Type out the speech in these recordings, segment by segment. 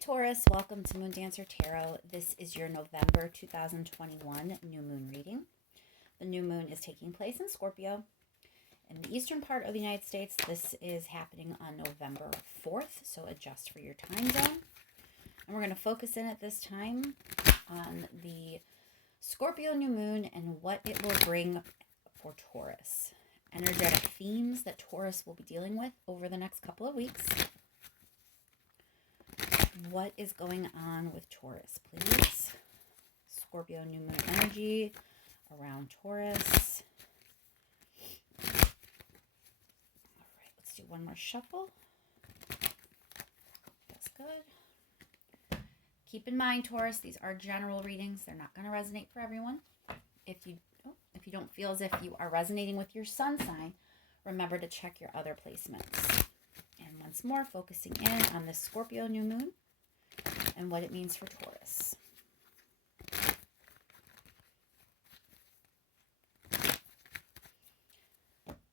Taurus, welcome to Moon Dancer Tarot. This is your November 2021 new moon reading. The new moon is taking place in Scorpio. In the eastern part of the United States, this is happening on November 4th, so adjust for your time zone. And we're going to focus in at this time on the Scorpio new moon and what it will bring for Taurus. Energetic themes that Taurus will be dealing with over the next couple of weeks. What is going on with Taurus, please? Scorpio new moon energy around Taurus. All right, let's do one more shuffle. That's good. Keep in mind, Taurus, these are general readings. They're not going to resonate for everyone. If you don't feel as if you are resonating with your sun sign, remember to check your other placements. And once more, focusing in on this Scorpio new moon and what it means for Taurus.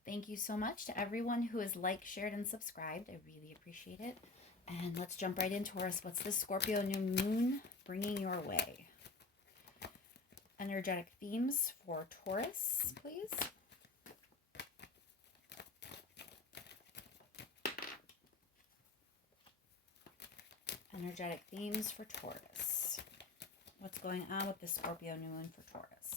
Thank you so much to everyone who has liked, shared, and subscribed. I really appreciate it. And let's jump right in, Taurus. What's this Scorpio new moon bringing your way? Energetic themes for Taurus, please. Energetic themes for Taurus. What's going on with the Scorpio new moon for Taurus?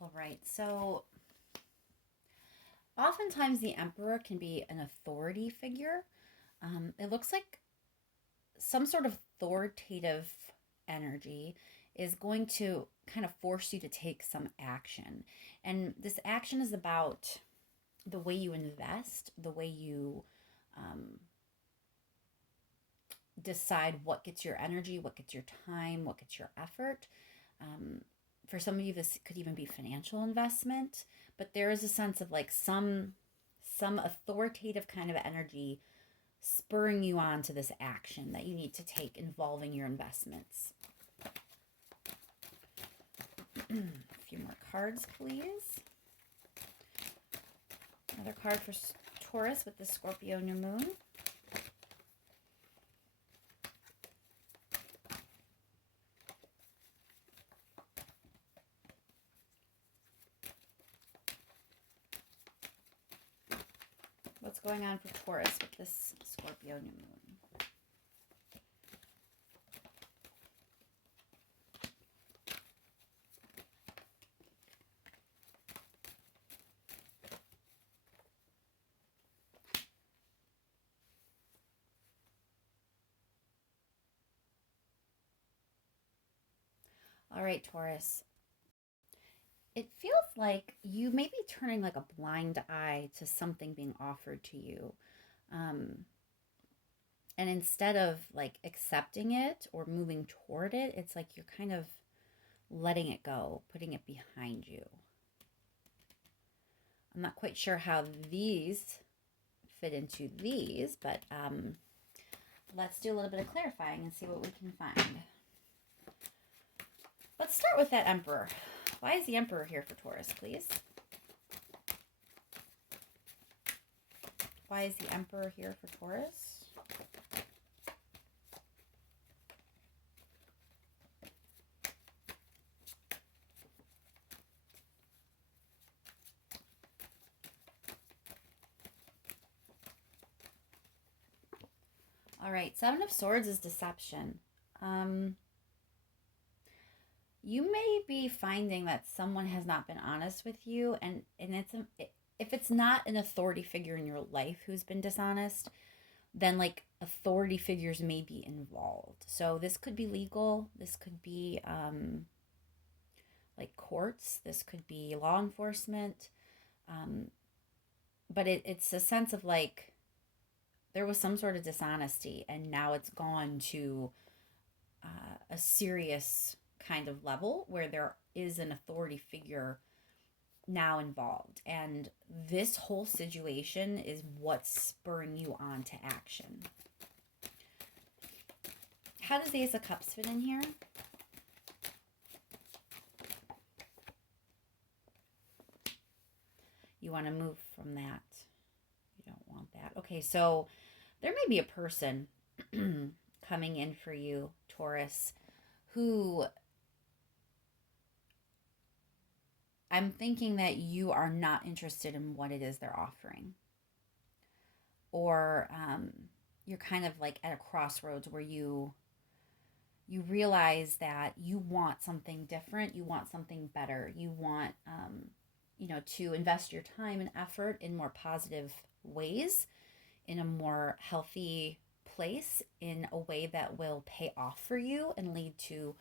All right, so oftentimes the Emperor can be an authority figure. It looks like some sort of authoritative energy is going to kind of force you to take some action. And this action is about the way you invest, the way you decide what gets your energy, what gets your time, what gets your effort. For some of you, this could even be financial investment, but there is a sense of like some authoritative kind of energy spurring you on to this action that you need to take involving your investments. A few more cards, please. Another card for Taurus with the Scorpio new moon. What's going on for Taurus with this Scorpio new moon? All right, Taurus. It feels like you may be turning like a blind eye to something being offered to you. And instead of like accepting it or moving toward it, it's like you're kind of letting it go, putting it behind you. I'm not quite sure how these fit into these, but let's do a little bit of clarifying and see what we can find. Let's start with that Emperor. Why is the Emperor here for Taurus, please? Why is the Emperor here for Taurus? All right, Seven of Swords is deception. You may be finding that someone has not been honest with you, and if it's not an authority figure in your life who's been dishonest, then like authority figures may be involved. So this could be legal, this could be like courts, this could be law enforcement, but it's a sense of like there was some sort of dishonesty and now it's gone to a serious kind of level where there is an authority figure now involved, and this whole situation is what's spurring you on to action. How does the Ace of Cups fit in here? You want to move from that. You don't want that. Okay, so there may be a person coming in for you, Taurus, who I'm thinking that you are not interested in what it is they're offering. Or you're kind of like at a crossroads where you realize that you want something different, you want something better, you want to invest your time and effort in more positive ways, in a more healthy place, in a way that will pay off for you and lead to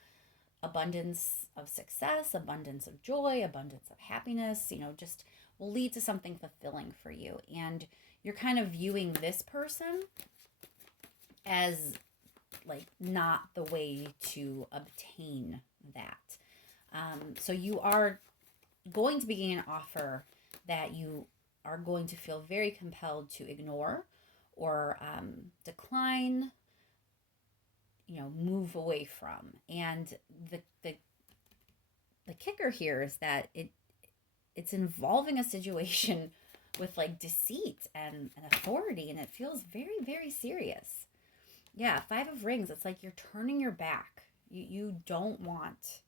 abundance of success, abundance of joy, abundance of happiness, just will lead to something fulfilling for you. And you're kind of viewing this person as like not the way to obtain that. So you are going to be getting an offer that you are going to feel very compelled to ignore or decline, move away from. And the kicker here is that it's involving a situation with like deceit and authority, and it feels very, very serious. Yeah, 5 of Rings, it's like you're turning your back. You don't want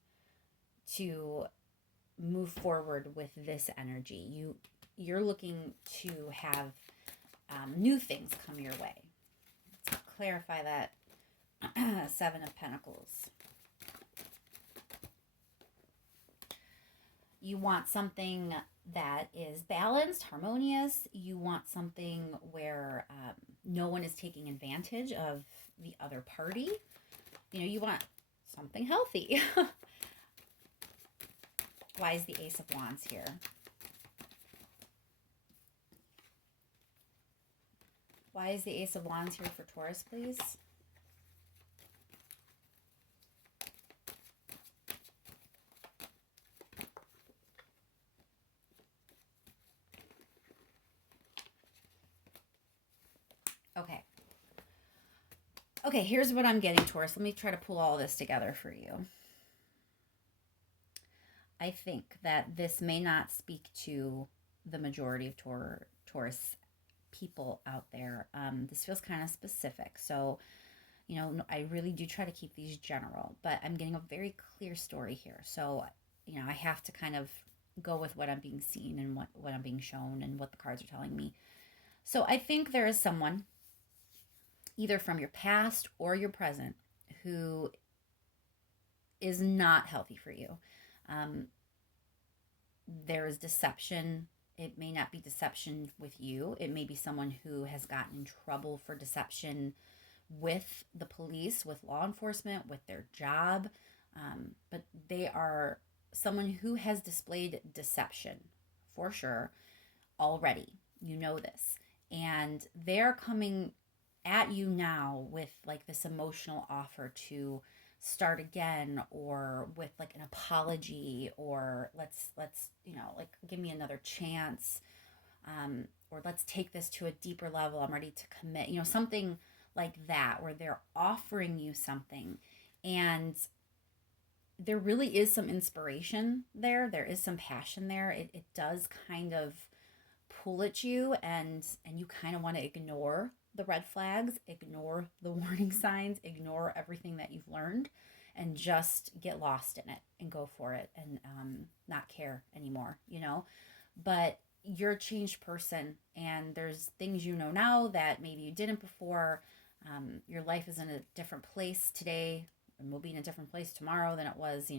to move forward with this energy. You're looking to have new things come your way. Let's clarify that 7 of Pentacles. You want something that is balanced, harmonious. You want something where no one is taking advantage of the other party. You want something healthy. Why is the Ace of Wands here? Why is the Ace of Wands here for Taurus, please? Okay, here's what I'm getting, Taurus. Let me try to pull all this together for you. I think that this may not speak to the majority of Taurus people out there. This feels kind of specific. So, I really do try to keep these general, but I'm getting a very clear story here. So, I have to kind of go with what I'm being seen and what I'm being shown and what the cards are telling me. So I think there is someone, either from your past or your present, who is not healthy for you. There is deception. It may not be deception with you. It may be someone who has gotten in trouble for deception with the police, with law enforcement, with their job. But they are someone who has displayed deception, for sure, already. You know this. And they're coming at you now with like this emotional offer to start again, or with like an apology, or let's like give me another chance, or let's take this to a deeper level. I'm ready to commit, something like that, where they're offering you something. And there really is some inspiration there. There is some passion there. It does kind of pull at you, and you kind of want to ignore the red flags, ignore the warning signs, ignore everything that you've learned, and just get lost in it and go for it, and not care anymore, But you're a changed person, and there's things now that maybe you didn't before. Your life is in a different place today, and will be in a different place tomorrow than it was,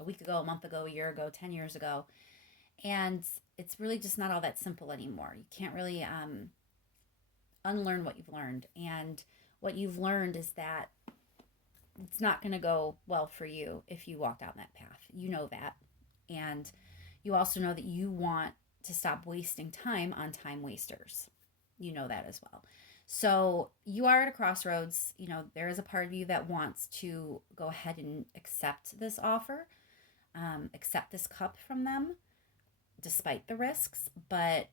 a week ago, a month ago, a year ago, 10 years ago. And it's really just not all that simple anymore. You can't really unlearn what you've learned. And what you've learned is that it's not going to go well for you if you walk down that path. You know that. And you also know that you want to stop wasting time on time wasters. You know that as well. So you are at a crossroads. There is a part of you that wants to go ahead and accept this offer, accept this cup from them, despite the risks. But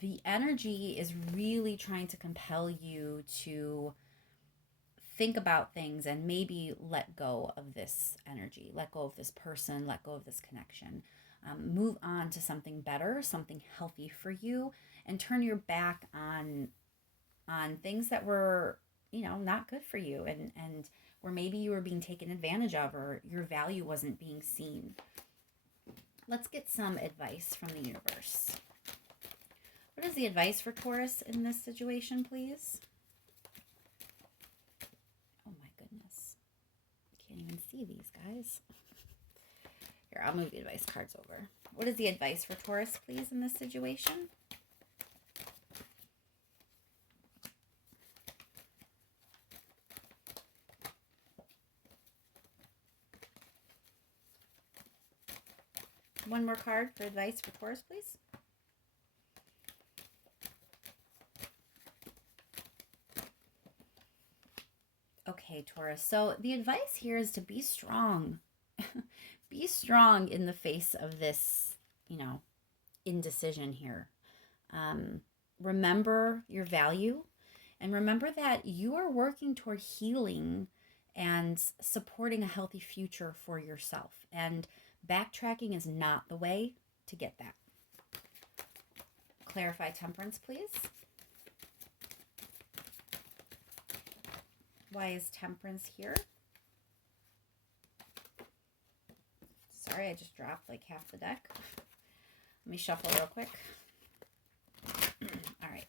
the energy is really trying to compel you to think about things and maybe let go of this energy, let go of this person, let go of this connection. Move on to something better, something healthy for you, and turn your back on things that were, not good for you, and where maybe you were being taken advantage of, or your value wasn't being seen. Let's get some advice from the universe. What is the advice for Taurus in this situation, please? Oh my goodness. Can't even see these, guys. Here, I'll move the advice cards over. What is the advice for Taurus, please, in this situation? One more card for advice for Taurus, please. Okay, Taurus. So the advice here is to be strong. Be strong in the face of this, indecision here. Remember your value, and remember that you are working toward healing and supporting a healthy future for yourself. And backtracking is not the way to get that. Clarify Temperance, please. Why is Temperance here? Sorry, I just dropped like half the deck. Let me shuffle real quick. All right.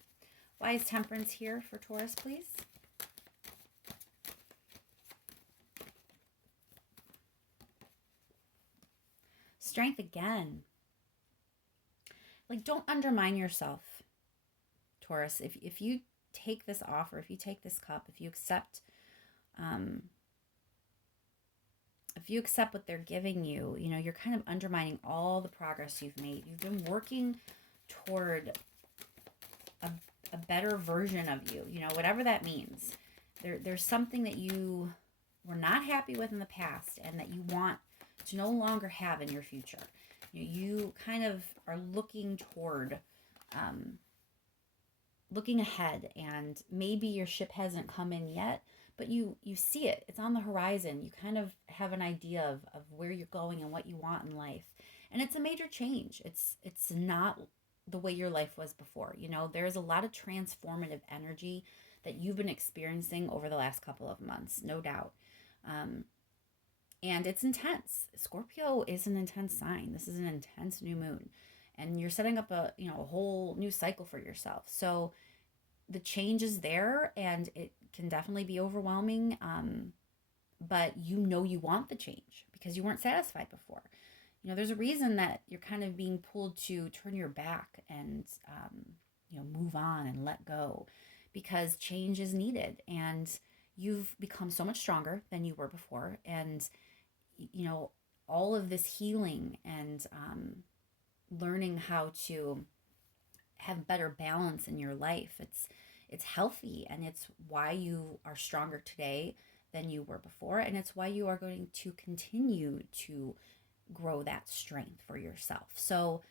Why is Temperance here for Taurus, please? Strength again. Like, don't undermine yourself, Taurus. If you take this offer, if you take this cup, if you accept what they're giving you, you're kind of undermining all the progress you've made. You've been working toward a better version of you, whatever that means. There's something that you were not happy with in the past and that you want to no longer have in your future. You kind of are looking toward, looking ahead, and maybe your ship hasn't come in yet, but you see it. It's on the horizon. You kind of have an idea of where you're going and what you want in life. And it's a major change. It's not the way your life was before. There's a lot of transformative energy that you've been experiencing over the last couple of months, no doubt. And it's intense. Scorpio is an intense sign. This is an intense new moon. And you're setting up a whole new cycle for yourself. So the change is there, and it can definitely be overwhelming. But you want the change because you weren't satisfied before. There's a reason that you're kind of being pulled to turn your back and, move on and let go, because change is needed, and you've become so much stronger than you were before. And, all of this healing and learning how to have better balance in your life, it's healthy, and it's why you are stronger today than you were before, and it's why you are going to continue to grow that strength for yourself. So,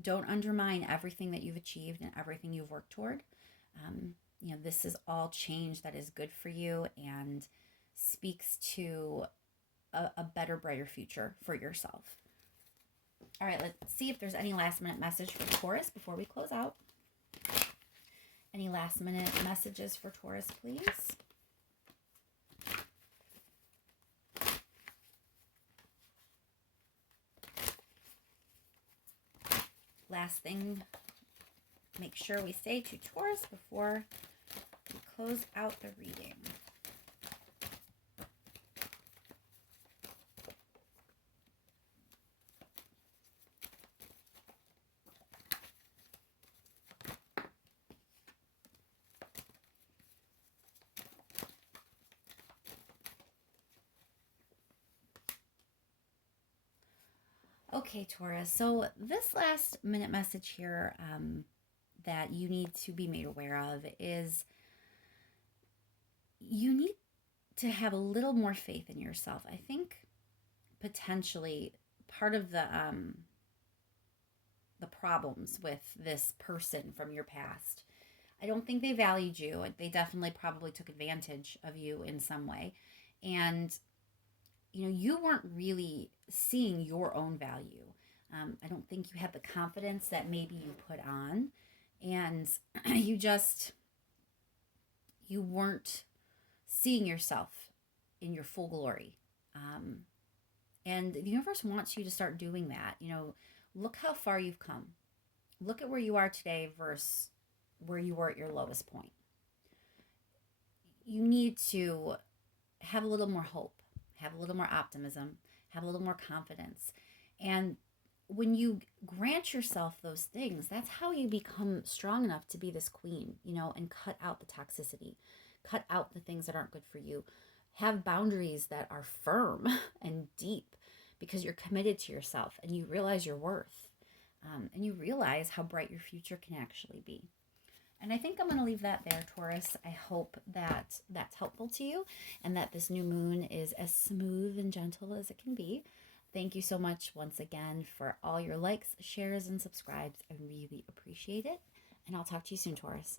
don't undermine everything that you've achieved and everything you've worked toward. This is all change that is good for you and speaks to a better, brighter future for yourself. All right, let's see if there's any last minute message for Taurus before we close out. Any last minute messages for Taurus, please? Last thing, make sure we say to Taurus before we close out the reading. Okay, Taurus. So this last minute message here that you need to be made aware of is you need to have a little more faith in yourself. I think potentially part of the problems with this person from your past, I don't think they valued you. They definitely probably took advantage of you in some way. And you weren't really seeing your own value. I don't think you had the confidence that maybe you put on, and you weren't seeing yourself in your full glory. Um, and the universe wants you to start doing that. Look how far you've come. Look at where you are today versus where you were at your lowest point. You need to have a little more hope, have a little more optimism, have a little more confidence. And when you grant yourself those things, that's how you become strong enough to be this queen, and cut out the toxicity, cut out the things that aren't good for you. Have boundaries that are firm and deep because you're committed to yourself and you realize your worth, and you realize how bright your future can actually be. And I think I'm going to leave that there, Taurus. I hope that that's helpful to you and that this new moon is as smooth and gentle as it can be. Thank you so much once again for all your likes, shares, and subscribes. I really appreciate it. And I'll talk to you soon, Taurus.